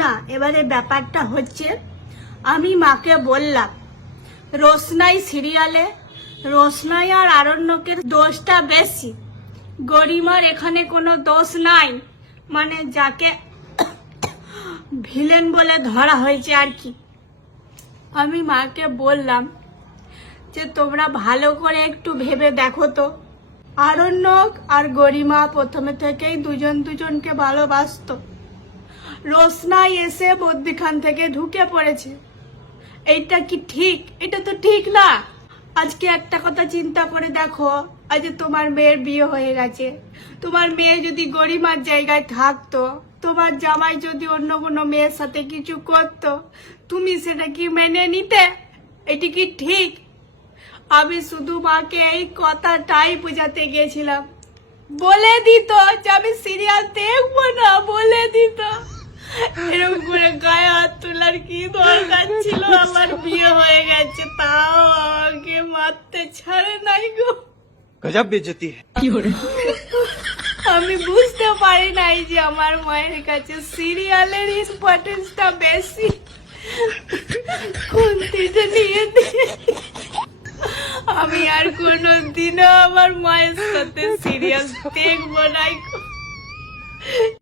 না, এবারে ব্যাপারটা হচ্ছে, আমি মাকে বললাম রোশনাই সিরিয়ালে রোশনাই আর আরণ্যকের দোষটা বেশি, গরিমার এখানে কোনো দোষ নাই। মানে যাকে ভিলেন বলে ধরা হয়েছে আর কি। আমি মাকে বললাম যে তোমরা ভালো করে একটু ভেবে দেখো তো, আরণ্যক আর গরিমা প্রথমে থেকেই দুজন দুজনকে ভালোবাসতো। রোশনাই এসে মধ্যিখান থেকে ঢুকে পড়েছে, এইটা কি ঠিক? এটা তো ঠিক না। আজকে একটা কথা চিন্তা করে দেখো, আজ তোমার মেয়ের বিয়ে হয়ে গেছে, তোমার মেয়ে যদি গরিমার জায়গায় থাকতো, তোমার জামাই যদি অন্য কোনো মেয়ের সাথে কিছু করতো, তুমি সেটা কি মেনে নিতে? এটি কি ঠিক? আমি শুধু মাকে এই কথাটাই বোঝাতে গেছিলাম। বলে দিত যে আমি সিরিয়াল দেখবো না, বলে দিত। এরকম করে গায়ে হাত তোলার কি দরকার ছিল? আমার বিয়ে হয়ে গেছে, তাও আমাকে মারতে ছাড়ে নাই গো। गजब बेइज्जती है। আমি বুঝতে পারি নাই যে আমার মায়ের কাছে সিরিয়ালের ইম্পর্টেন্সটা বেশি। খুন্তিতে নিয়ে দিয়ে আমি আর কোনোদিনও আমার মায়ের সাথে সিরিয়াল দেখবো না।